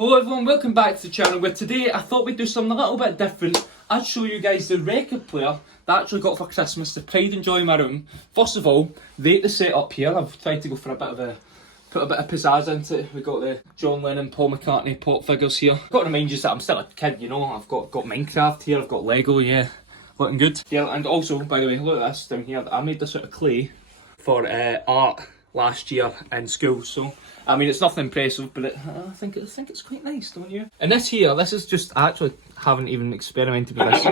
Hello everyone, welcome back to the channel where today I thought we'd do something a little bit different. I'd show you guys the record player that I actually got for Christmas, the pride and joy in my room. First of all, the setup here, I've tried to go for put a bit of pizzazz into it. We've got the John Lennon, Paul McCartney pop figures here. I've got to remind you that I'm still a kid, you know. I've got Minecraft here, I've got Lego, yeah, looking good. Yeah, and also, by the way, look at this down here, I made this out of clay for art last year in school, so I mean it's nothing impressive, but I think it's quite nice, don't you? And this here, this is just, I actually haven't even experimented with this.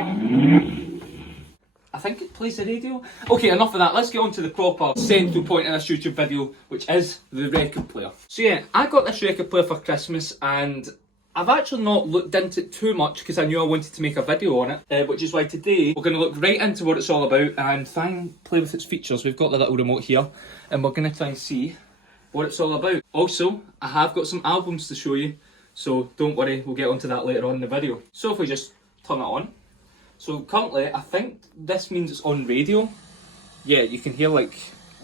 I think it plays the radio. Okay, enough of that. Let's get on to the proper central point in this YouTube video, which is the record player. So yeah, I got this record player for Christmas, and I've actually not looked into it too much because I knew I wanted to make a video on it, which is why today we're going to look right into what it's all about and try and play with its features. We've got the little remote here, and we're going to try and see what it's all about. Also, I have got some albums to show you, so don't worry, we'll get onto that later on in the video. So if we just turn it on. So currently, I think this means it's on radio. Yeah, you can hear but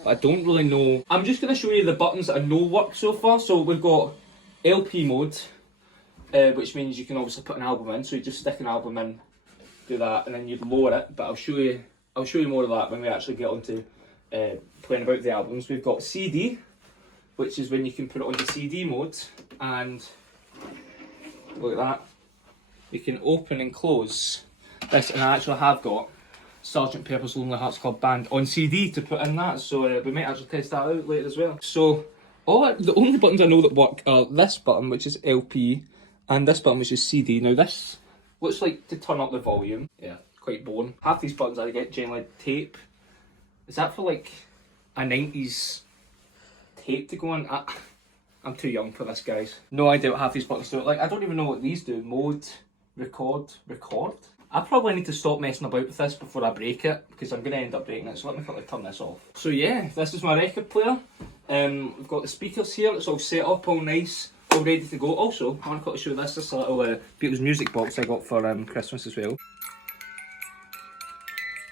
I don't really know. I'm just going to show you the buttons that I know work so far. So we've got LP mode, which means you can obviously put an album in. So you just stick an album in, do that, and then you'd lower it. But I'll show you more of that when we actually get onto playing about the albums. We've got CD, which is when you can put it onto CD mode, and look at that. You can open and close this, and I actually have got Sgt. Pepper's Lonely Hearts Club Band on CD to put in that, so we might actually test that out later as well. So the only buttons I know that work are this button, which is LP, and this button, which is CD. Now this looks like to turn up the volume. Yeah, quite boring. Half these buttons I get generally tape. Is that for like a 90s tape to go on? I'm too young for this, guys. No idea what half these buttons do. Like, I don't even know what these do. Mode, record. I probably need to stop messing about with this before I break it, because I'm going to end up breaking it, so let me quickly turn this off. So yeah, this is my record player. We've got the speakers here, it's all set up, all nice, all ready to go. Also, I want to quickly show this is a little Beatles music box I got for Christmas as well.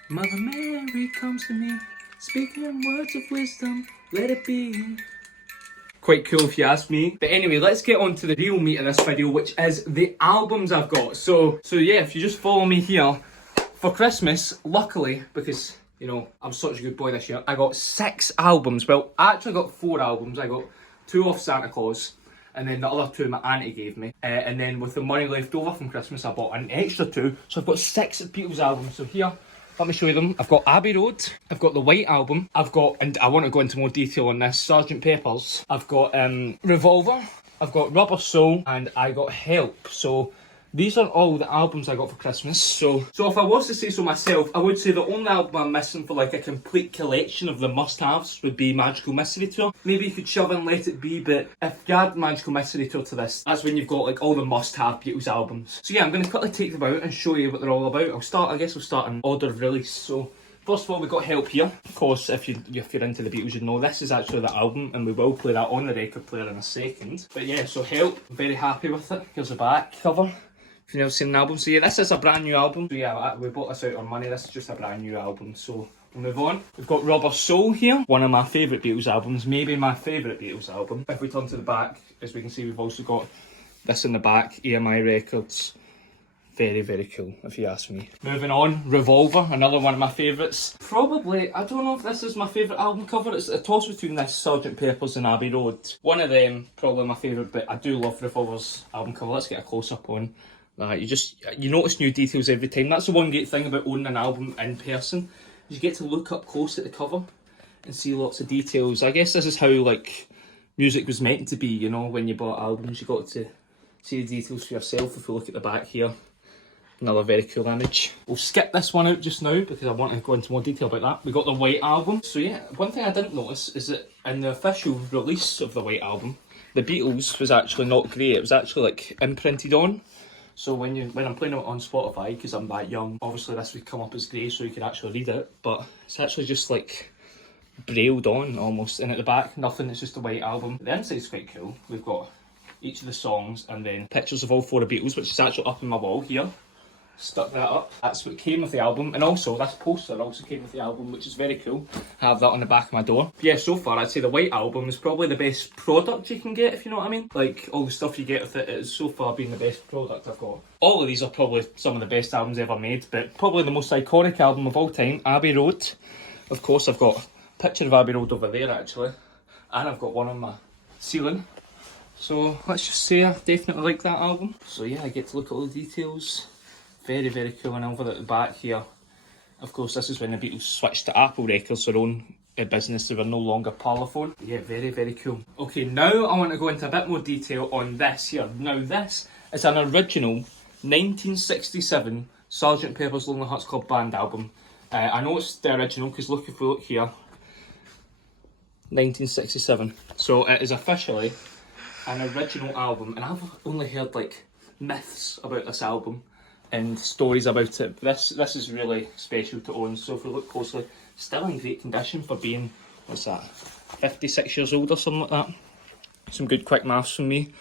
Mother Mary comes to me, speaking words of wisdom, let it be. Quite cool if you ask me. But anyway, let's get on to the real meat of this video, which is the albums I've got. So yeah, if you just follow me here, for Christmas, luckily, because, you know, I'm such a good boy this year, I got 6 albums. Well, I actually got 4 albums. I got 2 off Santa Claus, and then the other 2 my auntie gave me. And then with the money left over from Christmas, I bought an extra 2. So I've got 6 Beatles albums. So here, let me show you them. I've got Abbey Road, I've got the White Album, I've got, and I want to go into more detail on this, Sgt. Pepper's, I've got Revolver, I've got Rubber Soul, and I got Help. So these are all the albums I got for Christmas. So if I was to say so myself, I would say the only album I'm missing for like a complete collection of the must-haves would be Magical Mystery Tour. Maybe you could shove in Let It Be, but if you add Magical Mystery Tour to this, that's when you've got like all the must-have Beatles albums. So yeah, I'm going to quickly take them out and show you what they're all about. We'll start in order of release. So first of all, we've got Help here. Of course, if you're into the Beatles, you'd know this is actually the album, and we will play that on the record player in a second. But yeah, so Help, I'm very happy with it. Here's the back cover. If you've never seen an album. So yeah, this is a brand new album. So yeah, we bought this out on money. This is just a brand new album. So we'll move on. We've got Rubber Soul here. One of my favourite Beatles albums. Maybe my favourite Beatles album. If we turn to the back, as we can see, we've also got this in the back. EMI Records. Very, very cool, if you ask me. Moving on, Revolver, another one of my favourites. Probably, I don't know if this is my favourite album cover. It's a toss between this Sgt. Pepper's and Abbey Road. One of them, probably my favourite, but I do love Revolver's album cover. Let's get a close-up on. You notice new details every time. That's the one great thing about owning an album in person. You get to look up close at the cover and see lots of details. I guess this is how like music was meant to be, you know, when you bought albums. You got to see the details for yourself. If we look at the back here, another very cool image. We'll skip this one out just now because I want to go into more detail about that. We got the White Album. So yeah, one thing I didn't notice is that in the official release of the White Album, the Beatles was actually not grey. It was actually like imprinted on. So when I'm playing it on Spotify, because I'm that young, obviously this would come up as grey so you could actually read it, but it's actually just like brailled on almost. And at the back, nothing, it's just a White Album. The inside's quite cool. We've got each of the songs and then pictures of all 4 of Beatles, which is actually up on my wall here. stuck that up. That's what came with the album, and also this poster also came with the album, which is very cool. I have that on the back of my door. But yeah, so far I'd say the White Album is probably the best product you can get, if you know what I mean. Like, all the stuff you get with it has so far been the best product I've got. All of these are probably some of the best albums ever made, but probably the most iconic album of all time, Abbey Road. Of course, I've got a picture of Abbey Road over there actually, and I've got one on my ceiling. So let's just say I definitely like that album. So yeah, I get to look at all the details. Very, very cool. And over at the back here, of course, this is when the Beatles switched to Apple Records, their own business. They were no longer Parlophone. Yeah, very, very cool. Okay, now I want to go into a bit more detail on this here. Now this is an original 1967 Sgt. Pepper's Lonely Hearts Club Band album. I know it's the original because look, if we look here, 1967. So it is officially an original album, and I've only heard like myths about this album and stories about it. This is really special to own. So if we look closely, still in great condition for being, what's that, 56 years old or something like that. Some good quick maths from me.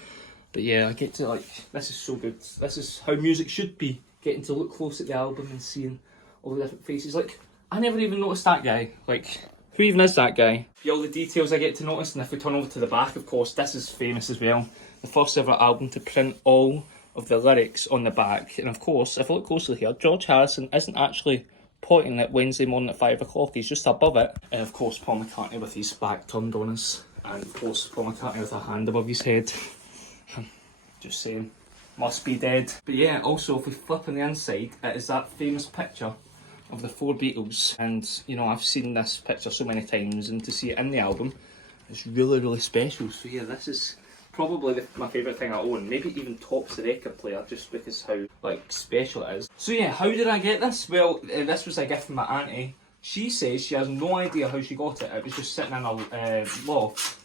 But yeah, I get to like, this is so good. This is how music should be. Getting to look close at the album and seeing all the different faces. Like, I never even noticed that guy. Like, who even is that guy? Yeah, all the details I get to notice. And if we turn over to the back, of course, this is famous as well. The first ever album to print all of the lyrics on the back. And of course, if I look closely here, George Harrison isn't actually pointing at Wednesday morning at 5 o'clock, he's just above it. And of course, Paul McCartney with his back turned on us. And of course, Paul McCartney with a hand above his head. Just saying, must be dead. But yeah, also if we flip on the inside, it is that famous picture of the four Beatles. And you know, I've seen this picture so many times, and to see it in the album, it's really, really special. So yeah, this is probably my favourite thing I own. Maybe even tops the record player, just because how like special it is. So yeah, how did I get this? Well, this was a gift from my auntie. She says she has no idea how she got it. It was just sitting in a loft,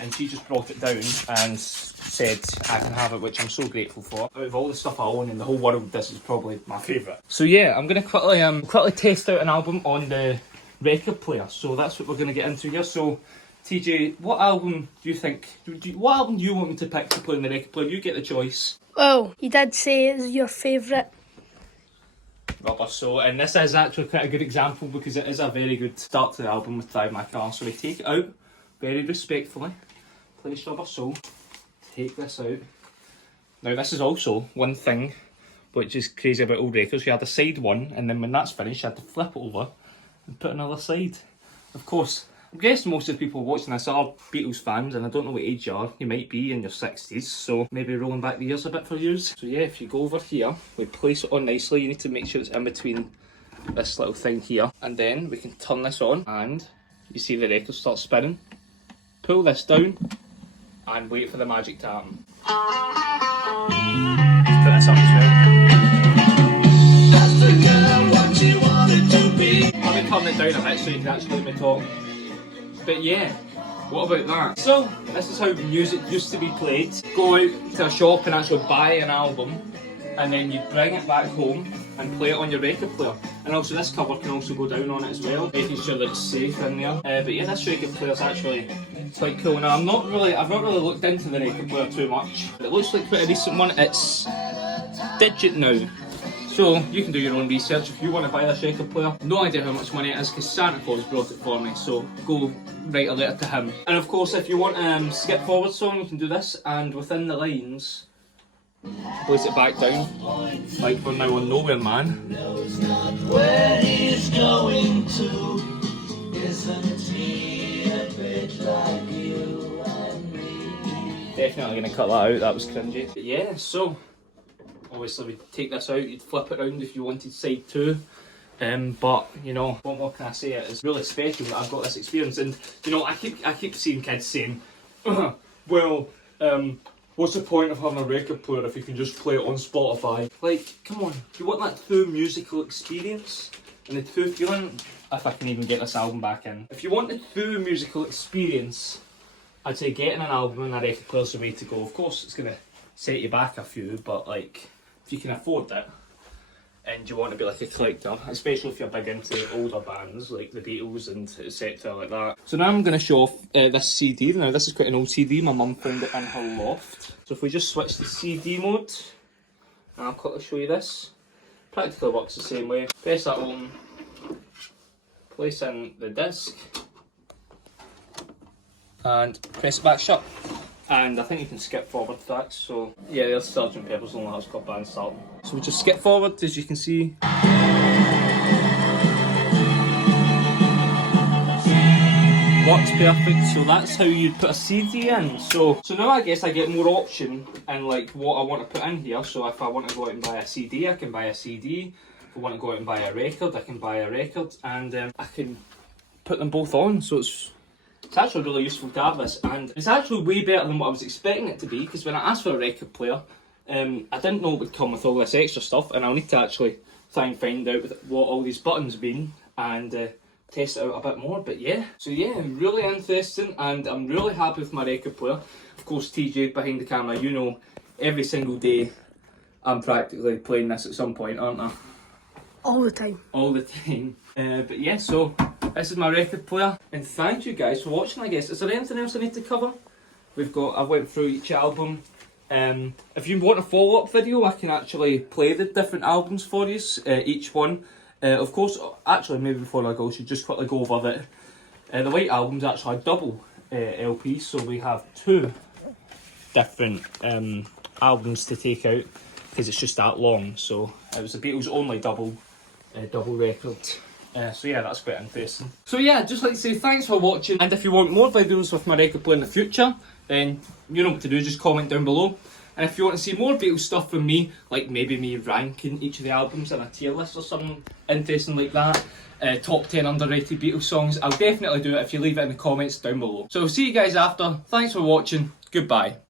and she just brought it down and said I can have it, which I'm so grateful for. Out of all the stuff I own in the whole world, this is probably my favourite. So yeah, I'm gonna quickly test out an album on the record player. So that's what we're gonna get into here. So TJ, what album do you think? What album do you want me to pick to play on the record player? You get the choice. Well, you did say it's your favourite. Rubber. So, and this is actually quite a good example because it is a very good start to the album with Drive My Car. So we take it out very respectfully. Place Rubber Soul. Take this out. Now this is also one thing which is crazy about old records. You had a side one, and then when that's finished, you had to flip it over and put another side. Of course, I'm guessing most of the people watching this are Beatles fans, and I don't know what age you are. You might be in your 60s, so maybe rolling back the years a bit for you. So yeah, if you go over here, we place it on nicely. You need to make sure it's in between this little thing here. And then we can turn this on, and you see the record start spinning. Pull this down, and wait for the magic to happen. Just put this up as well. That's the girl, what you wanted to be. Let me turn it down a bit so you can actually let me talk. But yeah, what about that? So, this is how music used to be played. Go out to a shop and actually buy an album, and then you bring it back home and play it on your record player. And also this cover can also go down on it as well, making sure that it's safe in there. But yeah, this record player is actually quite cool. Now I've not really looked into the record player too much, but it looks like quite a decent one. It's Digit now. So you can do your own research if you want to buy this record player. No idea how much money it is because Santa Claus brought it for me, so go write a letter to him. And of course, if you want a skip forward song, you can do this, and within the lines, place it back down, like we're now on Nowhere Man. Knows not where he's going to, isn't he a bit like you and me? Definitely gonna cut that out, that was cringy. But yeah, so obviously we'd take this out, you'd flip it around if you wanted side 2. But you know, what more can I say? It is really special that I've got this experience. And you know, I keep seeing kids saying, well, what's the point of having a record player if you can just play it on Spotify? Like, come on, you want that true musical experience and the true feeling? If I can even get this album back in. If you want the true musical experience, I'd say getting an album and a record player's the way to go. Of course, it's gonna set you back a few, but like, if you can afford it and you want to be like a collector, especially if you're big into older bands like the Beatles and etc like that. So now I'm going to show off this CD. Now this is quite an old CD, my mum found it in her loft. So if we just switch to CD mode, and I'll quickly show you this. practically works the same way. Press that open, place in the disc, and press it back shut. And I think you can skip forward to that, so yeah, there's Sgt. Pepper's Lonely Hearts Club Band starting. So we just skip forward, as you can see. Works perfect, so that's how you put a CD in. So now I guess I get more option in like what I want to put in here. So if I want to go out and buy a CD, I can buy a CD. If I want to go out and buy a record, I can buy a record, and I can put them both on. So it's actually really useful to have this, and it's actually way better than what I was expecting it to be, because when I asked for a record player, I didn't know it would come with all this extra stuff, and I'll need to actually try and find out what all these buttons mean and test it out a bit more. But yeah, so yeah, really interesting, and I'm really happy with my record player. Of course, TJ behind the camera, you know, every single day I'm practically playing this at some point, aren't I? All the time. All the time. But yeah, so this is my record player, and thank you guys for watching. I guess, is there anything else I need to cover? I went through each album. If you want a follow-up video, I can actually play the different albums for you, each one. Of course, actually, maybe before I go, I should just quickly go over that. The White Album's actually a double LP, so we have two different albums to take out, because it's just that long. So it was the Beatles only double record. So yeah, that's quite interesting. So yeah, I'd just like to say thanks for watching, and if you want more videos with my record player in the future, then you know what to do, just comment down below. And if you want to see more Beatles stuff from me, like maybe me ranking each of the albums in a tier list or something interesting like that, top 10 underrated Beatles songs, I'll definitely do it if you leave it in the comments down below. So I'll see you guys after, thanks for watching, goodbye.